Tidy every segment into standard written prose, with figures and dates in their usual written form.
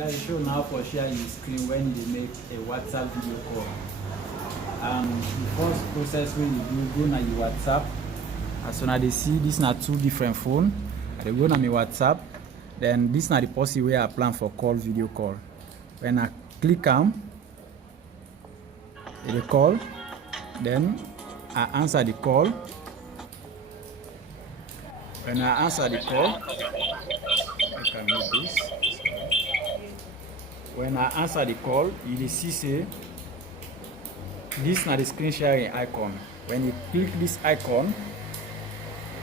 just show now for share your screen when they make a WhatsApp video call. The first process when you go na your WhatsApp. As soon as they see this na two different phone, they go na my WhatsApp. Then this na the policy where I plan for call video call. When I click on the call, then I answer the call. When I answer the call, I can make this. When I answer the call, you will see say this na the screen sharing icon. When you click this icon,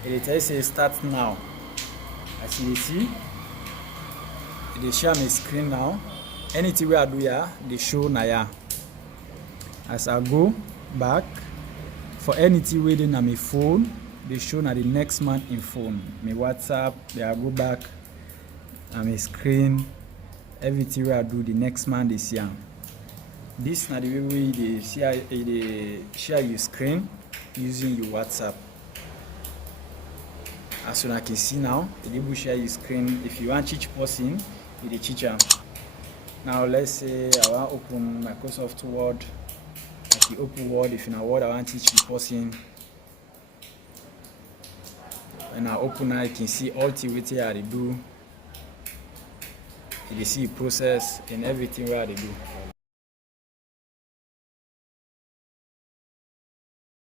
it will tell you say start now. As you see, it will share my screen now. Anything we are doing here, they show na here. As I go back, for anything within on my phone, they show na the next man in phone. My WhatsApp, they I go back on my screen. Everything we I do, the next man they see. This na the way they share your screen using your WhatsApp. As soon as I can see now, they will share your screen. If you want teach person, you teach them. Now let's say I want to open Microsoft Word. If you open Word, if in a Word I want to teach the person. When I open now, you can see all the way I do. You see the process and everything where they do.